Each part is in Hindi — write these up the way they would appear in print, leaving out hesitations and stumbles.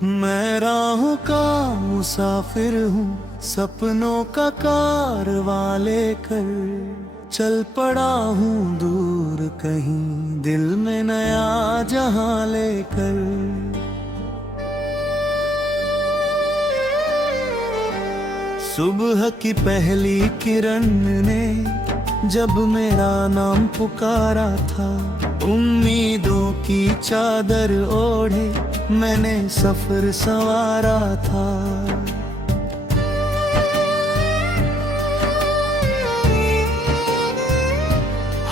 मैं राहों का मुसाफिर हूँ, सपनों का कारवां लेकर चल पड़ा हूँ दूर कहीं, दिल में नया जहां लेकर। सुबह की पहली किरण ने जब मेरा नाम पुकारा था, उम्मीदों की चादर ओढ़े मैंने सफर संवारा था।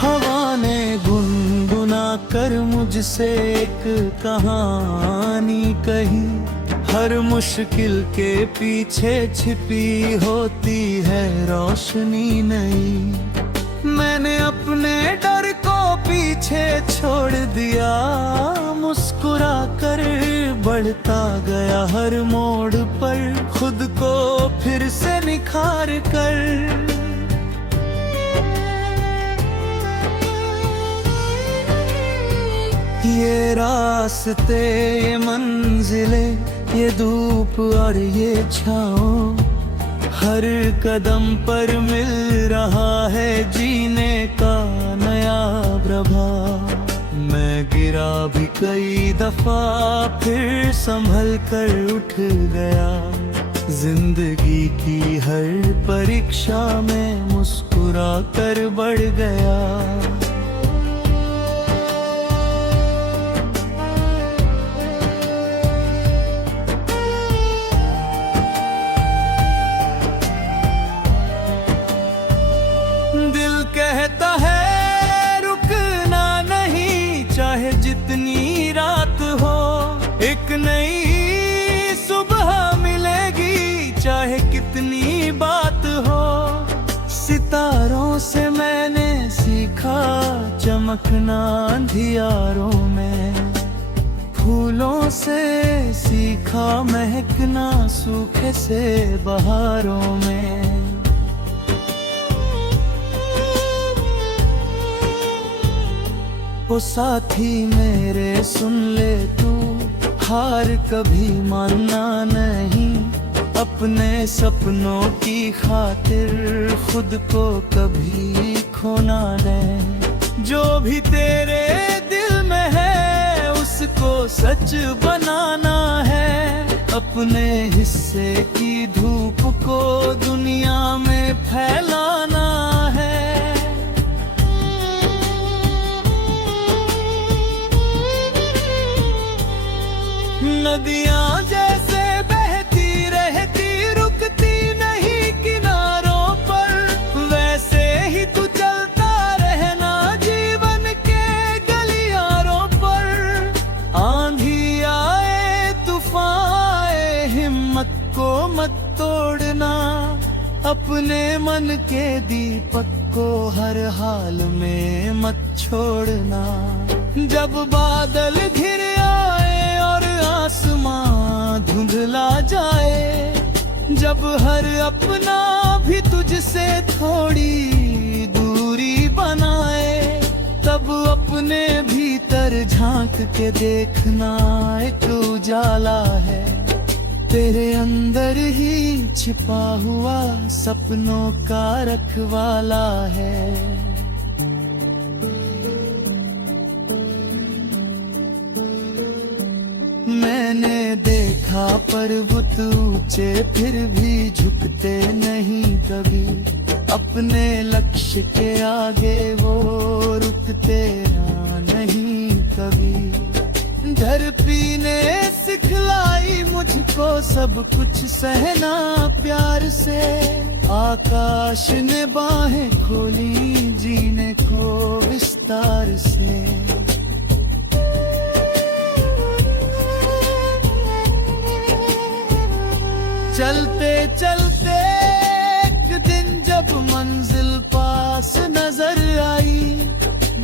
हवा ने गुनगुना कर मुझसे एक कहानी कही, हर मुश्किल के पीछे छिपी होती है रोशनी नई। मैंने अपने डर को पीछे छोड़ दिया, मुस्कुरा कर बढ़ता गया हर मोड़ पर, खुद को फिर से निखार कर। ये रास्ते, ये मंजिलें, ये धूप और ये छाँव, हर कदम पर मिल रहा है जीने का नया प्रभाव। मैं गिरा भी कई दफा, फिर संभल कर उठ गया। जिंदगी की हर परीक्षा में मुस्कुरा कर बढ़ गया। कहता है रुकना नहीं, चाहे जितनी रात हो, एक नई सुबह मिलेगी चाहे कितनी बात हो। सितारों से मैंने सीखा चमकना अंधियारों में, फूलों से सीखा महकना सूखे से बहारों में। ओ साथी मेरे सुन ले तू, हार कभी मानना नहीं, अपने सपनों की खातिर खुद को कभी खोना नहीं। जो भी तेरे दिल में है उसको सच बनाना है, अपने हिस्से की धूप को दुनिया में फैलाना है। नदियाँ जैसे बहती रहती, रुकती नहीं किनारों पर, वैसे ही तू चलता रहना जीवन के गलियारों पर। आंधी आए तूफान आए, हिम्मत को मत तोड़ना, अपने मन के दीपक को हर हाल में मत छोड़ना। जब बादल घिर आए और आसमां धुंधला जाए, जब हर अपना भी तुझसे थोड़ी दूरी बनाए, तब अपने भीतर झांक के देखना एक उजाला है, तेरे अंदर ही छिपा हुआ सपनों का रखवाला है। मैंने देखा पर्वत ऊंचे फिर भी झुकते नहीं कभी, अपने लक्ष्य के आगे वो रुकते नहीं कभी। धरती ने सिखलाई मुझको सब कुछ सहना प्यार से, आकाश ने बाहें खोली जीने को विस्तार से। चलते चलते एक दिन जब मंजिल पास नजर आई,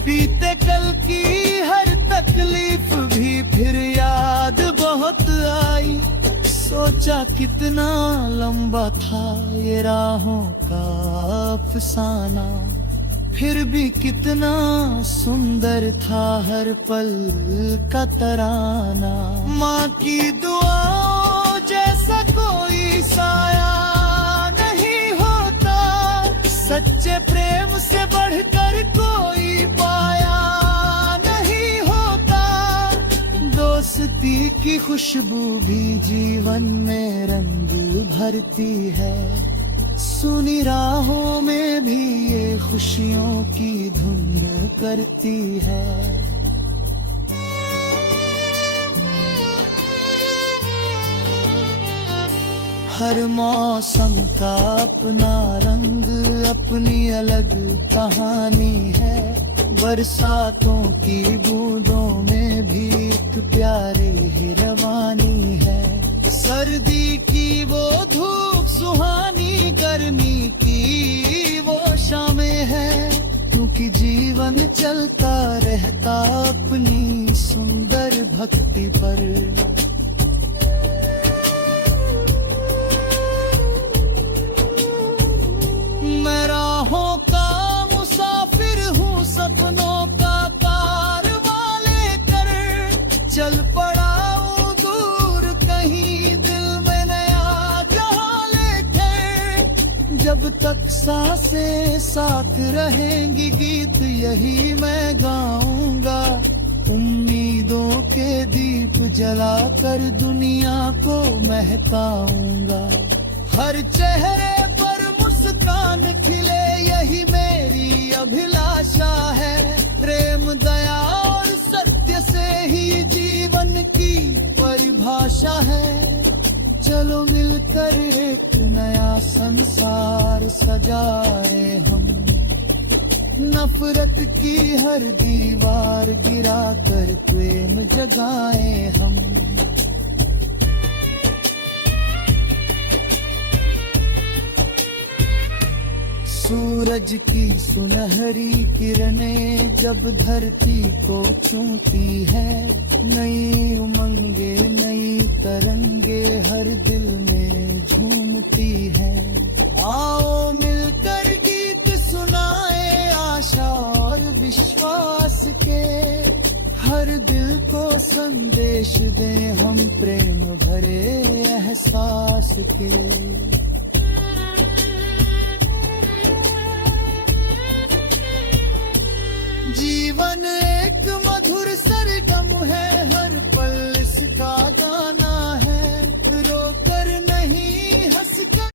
बीते कल की हर तकलीफ भी फिर याद बहुत आई। सोचा कितना लंबा था ये राहों का अफसाना, फिर भी कितना सुंदर था हर पल का तराना। माँ की दुआओं जैसा कोई साया नहीं होता, सच्चे प्रेम से बढ़कर कोई पाया नहीं होता। दोस्ती की खुशबू भी जीवन में रंग भरती है, सुनी राहों में भी ये खुशियों की धुन करती है। हर मौसम का अपना रंग, अपनी अलग कहानी है। बरसातों की बूंदों में भी एक प्यारी ही रवानी है। सर्दी की वो धूप सुहानी, गर्मी की वो शामें है, क्योंकि जीवन चलता रहता अपनी सुंदर भक्ति पर। मैं राहों का मुसाफिर हूँ, सपनों का कारवां लेकर चल पड़ा हूँ दूर कहीं, दिल में नया जहां लेकर। जब तक सांसें साथ रहेंगी, गीत यही मैं गाऊंगा। उम्मीदों के दीप जलाकर दुनिया को महकाऊंगा। हर चेहरे पर मुस्कान खिले, यही मेरी अभिलाषा है। प्रेम, दया और सत्य से ही जीवन की परिभाषा है। चलो मिलकर एक नया संसार सजाए हम, नफरत की हर दीवार गिराकर प्रेम जगाए हम। सूरज की सुनहरी किरणें जब धरती को छूती है, नई उमंगे नई तरंगे हर दिल में झूमती है। आओ मिलकर गीत सुनाए आशा और विश्वास के, हर दिल को संदेश दें हम प्रेम भरे एहसास के। जीवन एक मधुर सरगम है, हर पल इसका गाना है। रोकर नहीं हंस कर।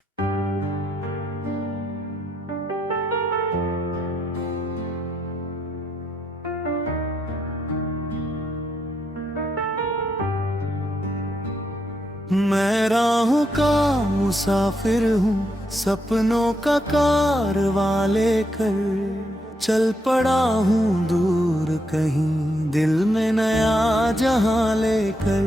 मैं राहों का मुसाफिर हूँ, सपनों का कारवां लेकर चल पड़ा हूँ दूर कहीं, दिल में नया जहां लेकर।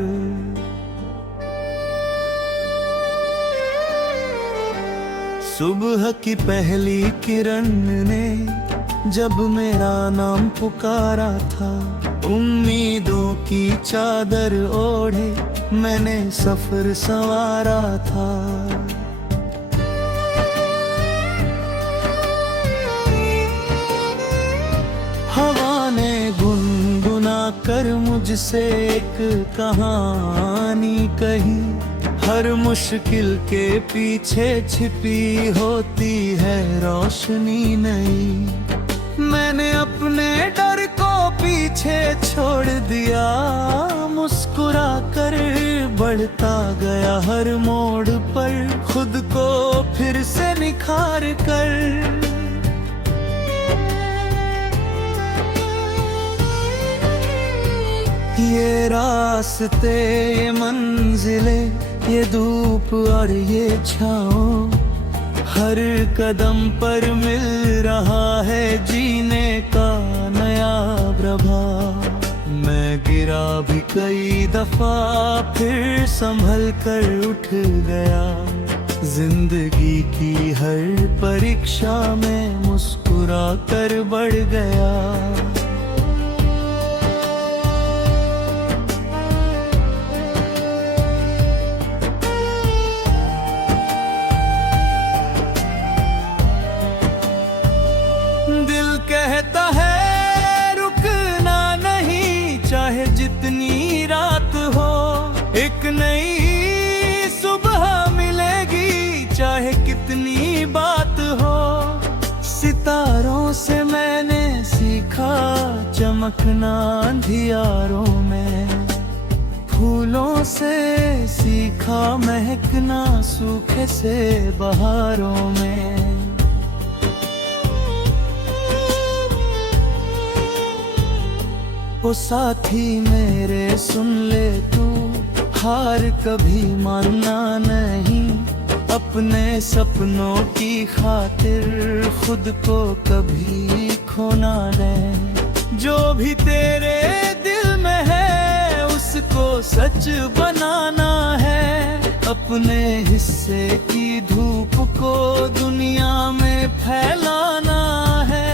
सुबह की पहली किरण ने जब मेरा नाम पुकारा था, उम्मीदों की चादर ओढ़े मैंने सफर संवारा था। हवा ने गुनगुना कर मुझसे एक कहानी कही, हर मुश्किल के पीछे छिपी होती है रोशनी नई। मैंने अपने डर को पीछे छोड़ दिया, मुस्कुरा कर बढ़ता गया हर मोड़ पर, खुद को फिर से निखार कर। ये रास्ते, ये मंजिले, ये धूप और ये छाँव, हर कदम पर मिल रहा है जीने का नया प्रभाव। मैं गिरा भी कई दफा, फिर संभल कर उठ गया। जिंदगी की हर परीक्षा में मुस्कुरा कर बढ़ गया। दिल झांकना अंधियारों में, फूलों से सीखा महकना सूखे से बहारों में। ओ साथी मेरे सुन ले तू, हार कभी मानना नहीं, अपने सपनों की खातिर खुद को कभी खोना नहीं। जो भी तेरे दिल में है उसको सच बनाना है, अपने हिस्से की धूप को दुनिया में फैलाना है।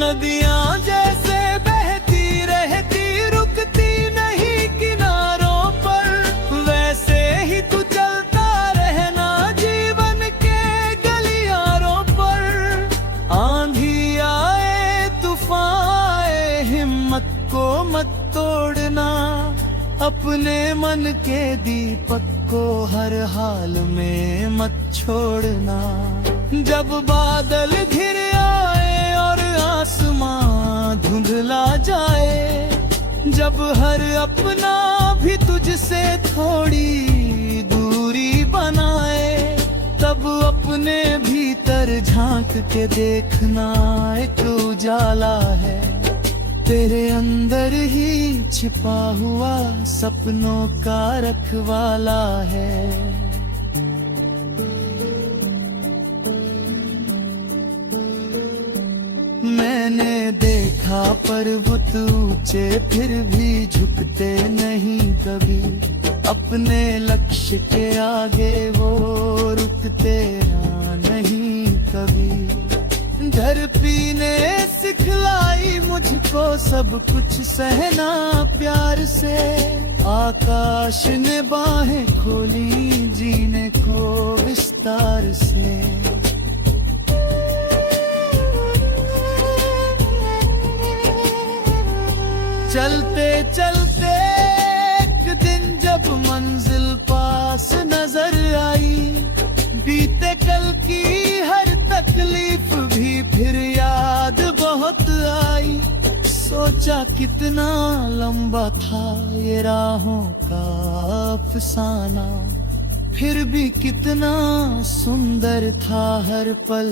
नदियाँ जैसे बहती रहती, रुकती नहीं किनारों पर, वैसे ही तू चलता रहना जीवन के गलियारों पर। आंधी आए तूफान आए, हिम्मत को मत तोड़ना, अपने मन के दीपक को हर हाल में मत छोड़ना। जब बादल घिर आए और आसमां धुंधला जाए, जब हर अपना भी तुझसे थोड़ी दूरी बनाए, तब अपने भीतर झांक के देखना एक उजाला है, तेरे अंदर ही छिपा हुआ सपनों का रखवाला है। मैंने देखा पर्वत ऊंचे फिर भी झुकते नहीं कभी, अपने लक्ष्य के आगे वो रुकते नहीं कभी। धरती ने सिखलाई मुझको सब कुछ सहना प्यार से, आकाश ने बाहें खोली जीने को विस्तार से। चलते चलते एक दिन जब मंजिल पास नजर आई, बीते कल की हर तकलीफ भी फिर याद बहुत आई। सोचा कितना लंबा था ये राहों का अफसाना, फिर भी कितना सुंदर था हर पल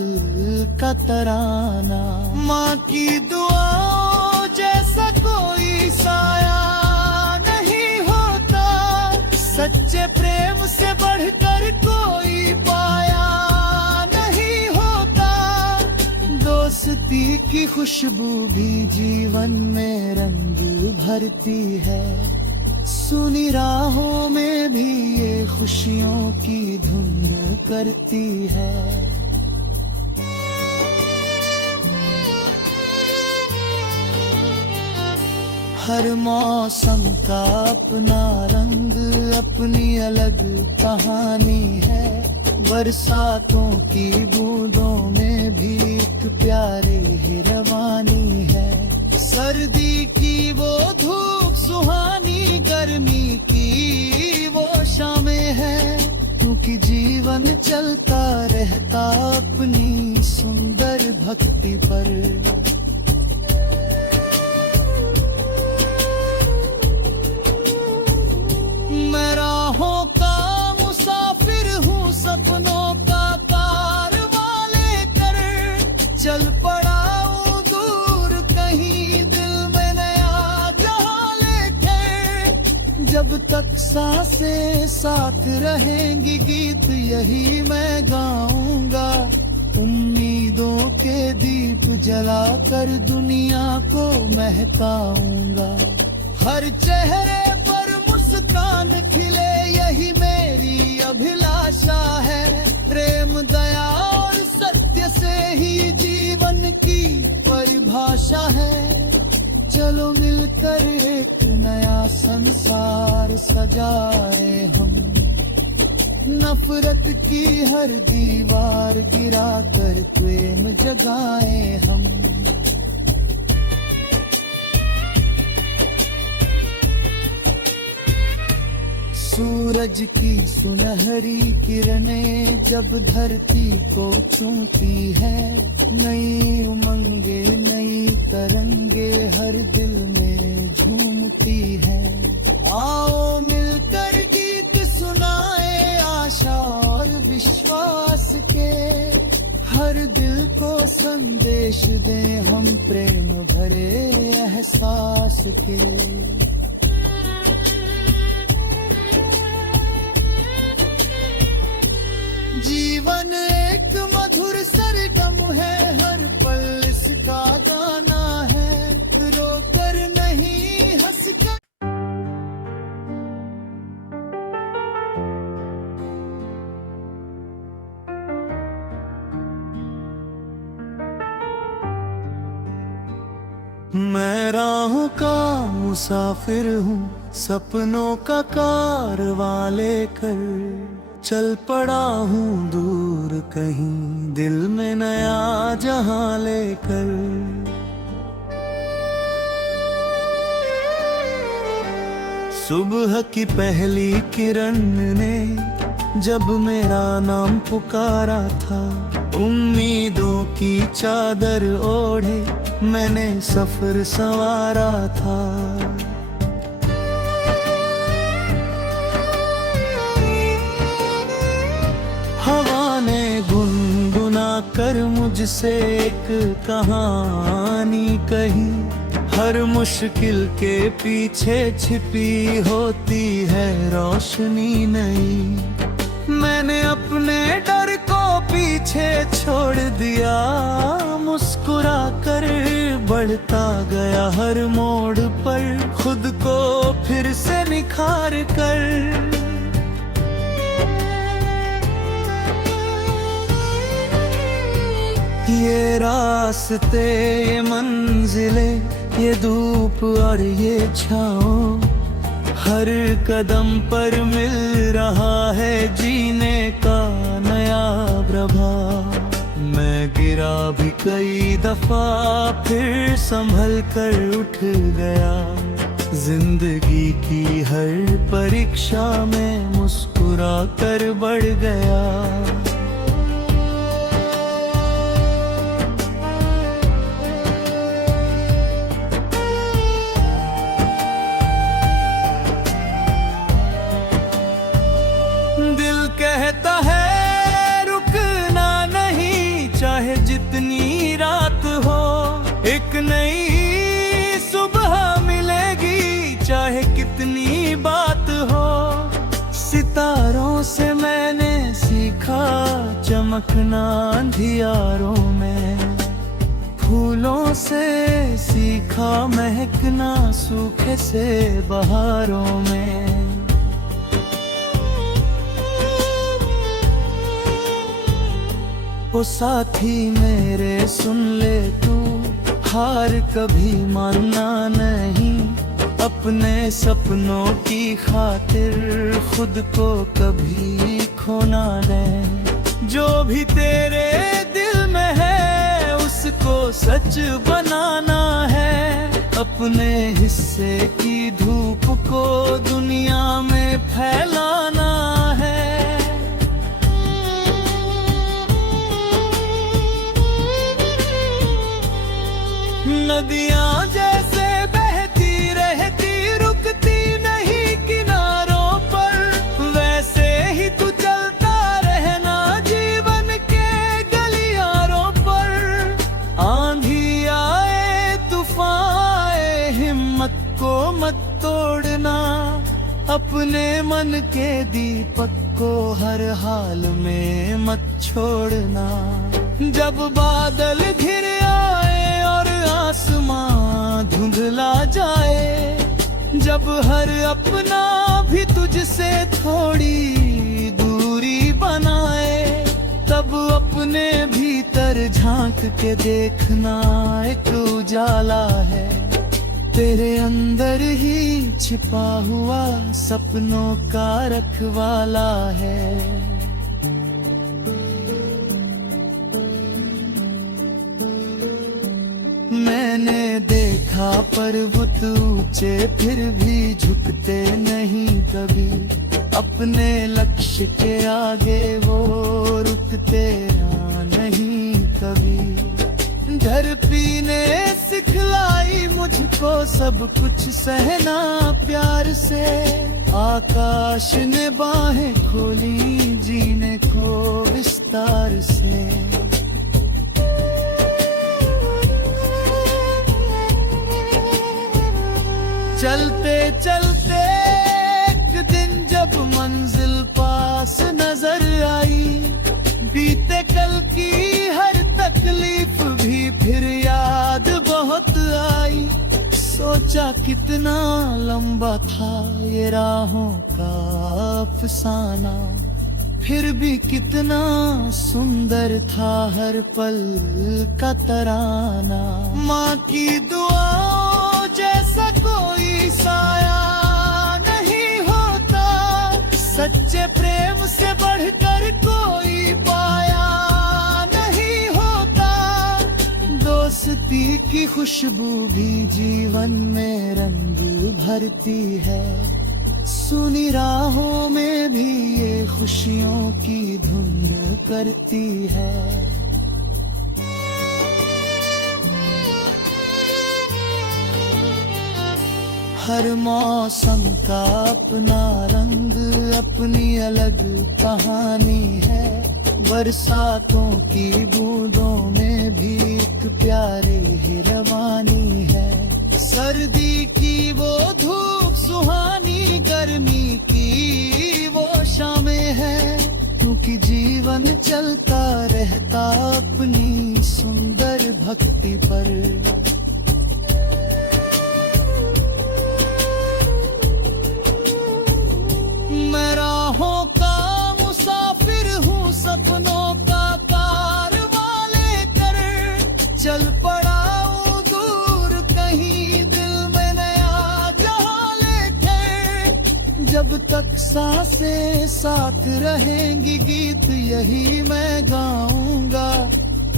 का तराना। माँ की दुआओं जैसा कोई साया नहीं होता, सच्चे प्रेम से बढ़कर कोई पाया नहीं होता। दोस्ती की खुशबू भी जीवन में रंग भरती है, सुनी राहों में भी ये खुशियों की धुन करती है। हर मौसम का अपना रंग, अपनी अलग कहानी है, बरसातों की बूंदों में भी एक प्यारी ही रवानी है। सर्दी की वो धूप सुहानी, गर्मी की वो शामें हैं, क्योंकि जीवन चलता रहता अपनी सुंदर भक्ति पर। मैं राहों का मुसाफिर हूँ, सपनों का कारवां लेकर चल पड़ा हूँ दूर कहीं, दिल में नया जहां लेकर। जब तक सांसें साथ रहेंगी गीत यही मैं गाऊंगा, उम्मीदों के दीप जलाकर दुनिया को महकाऊंगा। हर चेहरे पर मुस्कान खिले यही मेरी अभिलाषा है, प्रेम दया और सत्य से ही जीवन की परिभाषा है। चलो मिलकर एक नया संसार सजाए हम, नफरत की हर दीवार गिराकर प्रेम जगाए हम। सूरज की सुनहरी किरणें जब धरती को छूती है, नई उमंगे नई तरंगे हर दिल में झूमती है। आओ मिलकर गीत सुनाए आशा और विश्वास के, हर दिल को संदेश दें हम प्रेम भरे एहसास के। जीवन एक मधुर सरगम है, हर पल इसका गाना है, रोकर नहीं हंस कर। मैं राहों का मुसाफिर हूँ, सपनों का कारवां लेकर चल पड़ा हूँ दूर कहीं, दिल में नया जहां लेकर। सुबह की पहली किरण ने जब मेरा नाम पुकारा था, उम्मीदों की चादर ओढ़े मैंने सफर संवारा था। हवा ने गुनगुना कर मुझसे एक कहानी कही, हर मुश्किल के पीछे छिपी होती है रोशनी नई। मैंने अपने डर को पीछे छोड़ दिया, मुस्कुरा कर बढ़ता गया हर मोड़ पर, खुद को फिर से निखार कर। ये रास्ते ये मंजिलें, ये धूप और ये छाँव, हर कदम पर मिल रहा है जीने का नया प्रभाव। मैं गिरा भी कई दफा फिर संभल कर उठ गया, जिंदगी की हर परीक्षा में मुस्कुरा कर बढ़ गया। कहता है रुकना नहीं, चाहे जितनी रात हो, एक नई सुबह मिलेगी चाहे कितनी बात हो। सितारों से मैंने सीखा चमकना अंधियारों में, फूलों से सीखा महकना सूखे से बहारों में। ओ साथी मेरे सुन ले तू, हार कभी मानना नहीं, अपने सपनों की खातिर खुद को कभी खोना नहीं। जो भी तेरे दिल में है उसको सच बनाना है, अपने हिस्से की धूप को दुनिया में फैलाना है। नदियाँ जैसे बहती रहती, रुकती नहीं किनारों पर, वैसे ही तू चलता रहना जीवन के गलियारों पर। आंधी आए तूफान आए, हिम्मत को मत तोड़ना, अपने मन के दीपक को हर हाल में मत छोड़ना। जब बादल घिर आए और आसमां धुंधला जाए, जब हर अपना भी तुझसे थोड़ी दूरी बनाए, तब अपने भीतर झांक के देखना एक उजाला है, तेरे अंदर ही छिपा हुआ सपनों का रखवाला है। मैंने देखा पर्वत ऊंचे फिर भी झुकते नहीं कभी, अपने लक्ष्य के आगे वो रुकते नहीं कभी। घर पीने सिखलाई मुझको सब कुछ सहना प्यार से। आकाश ने बाहें खोली जीने को विस्तार से। चलते चलते एक दिन जब मंजिल पास नजर आई, बीते कल की हर तकलीफ भी फिर याद बहुत आई। सोचा कितना लंबा था ये राहों का अफसाना, फिर भी कितना सुंदर था हर पल का तराना। माँ की दुआओं जैसा कोई साया नहीं होता, सच्चे प्रेम से बढ़कर कोई पाया नहीं होता। दोस्ती की खुशबू भी जीवन में रंग भरती है, सुनी राहों में भी ये खुशियों की धुन करती है। हर मौसम का अपना रंग, अपनी अलग कहानी है। बरसातों की बूंदों में भी एक प्यारी ही रवानी है। सर्दी की वो धूप सुहानी, गर्मी की वो शामें हैं, क्योंकि जीवन चलता रहता अपनी सुंदर भक्ति पर। मैं राहों का मुसाफिर हूँ, सपनों का कारवां लेकर चल पड़ा हूँ दूर कहीं, दिल में नया जहां लेकर। जब तक सांसें साथ रहेंगी गीत यही मैं गाऊंगा,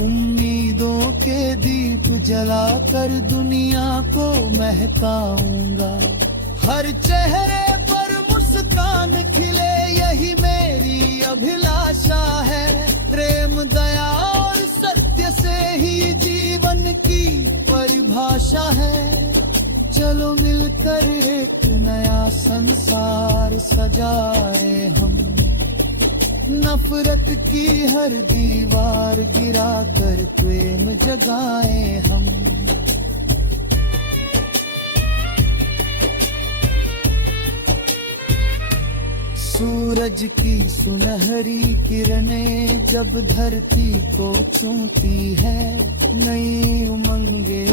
उम्मीदों के दीप जलाकर दुनिया को महकाऊंगा। हर चेहरे पर मुस्कान खिले यही मेरी अभिलाषा है। प्रेम दया और सत्य से ही जीवन की परिभाषा है। चलो मिलकर एक नया संसार सजाए हम, नफरत की हर दीवार गिराकर प्रेम जगाए हम। सूरज की सुनहरी किरणें जब धरती को छूती है, नई उमंगे